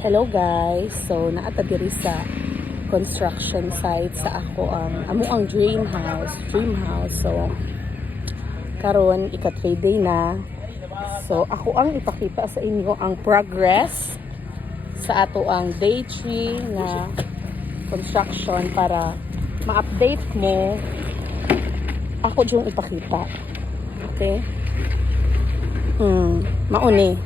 Hello guys, so naata diri sa construction site sa ako ang amuang dream house. So karon ika 3 day na. So ako ang ipakita sa inyo ang progress sa ato ang day 3 na construction para ma-update mo. Ako yung ipakita. Okay? Mauni.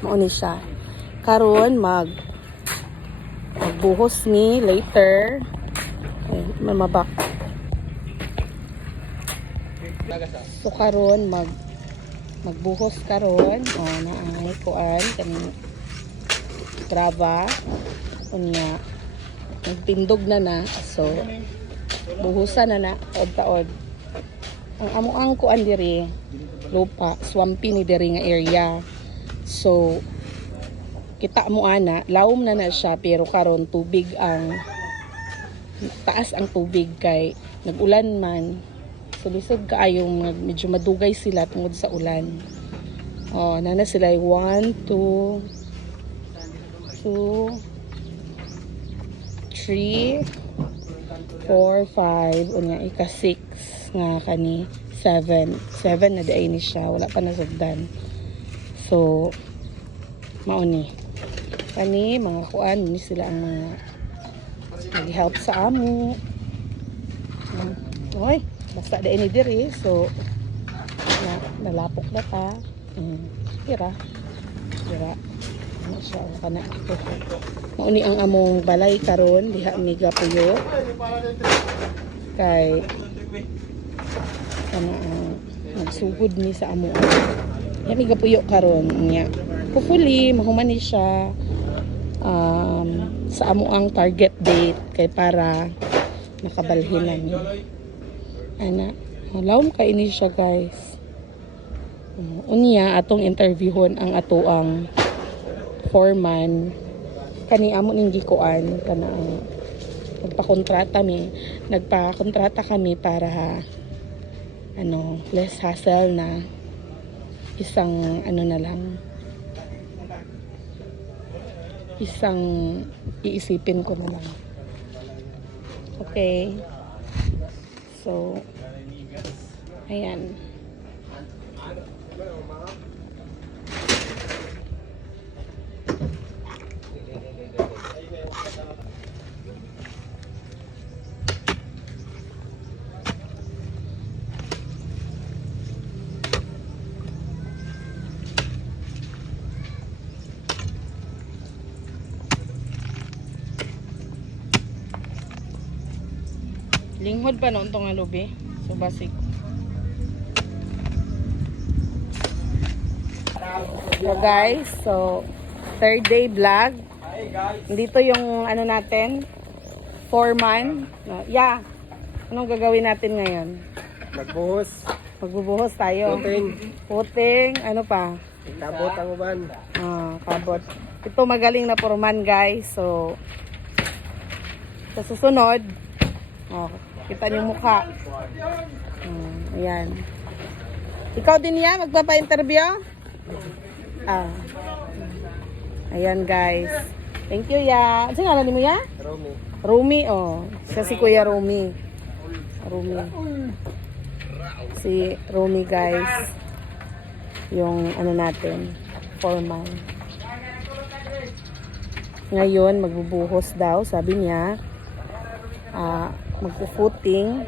Mauni siya. Karon magbuhos ni later. Okay, mamabak. So karon magbuhos karon. Naay kuan kani traba unya nagpindog na. So buhusan na taod. Ang amuang kuan diri lupa, swampy ni diri nga area. So kita mo ana, lawom na siya pero karon tubig ang taas ang tubig kay nagulan man. So lisod kaayong medyo madugay sila tungod sa ulan. Nana sila 1, 2, 3, 4, 5 unya ika 6 nga kani 7 na day ni siya, wala pa nasugdan. So mauni kani mga kuan ni sila ang mga nag-help sa amo. Oy, basta day ni diri so nalapok na ta. Kira ano siya kana mauni ang among balay karon diha mi gapuyo kay nagsugod ni sa amo. Yan igapuyo karon niya. Hopefully mahuman ni siya sa amo ang target date kay para nakabalhinan niya. Ana, lawom kay ini siya guys. Unya atong interviewon ang ato ang foreman kani amo ning gikuan kana nagpakontrata kami para less hassle na isang isang iisipin ko na lang. Okay, so ayan. Linghod pa noon itong alubi. So, basic. So, guys. So, third day vlog. Dito yung natin. Foreman. Anong gagawin natin ngayon? Magbubuhos tayo. Puting. Ano pa? Kabot ang uban. Kabot. Ito magaling na foreman guys. So, sa susunod, kita niyo mukha. Ayan. Ikaw din ya, magpapa-interview? Ayan guys. Thank you ya. Ano nga mo ya? Rumi, Siya si Kuya Rumi. Si Rumi guys. Yung natin, foreman. Ngayon, magbubuhos daw, sabi niya. Magpo-footing.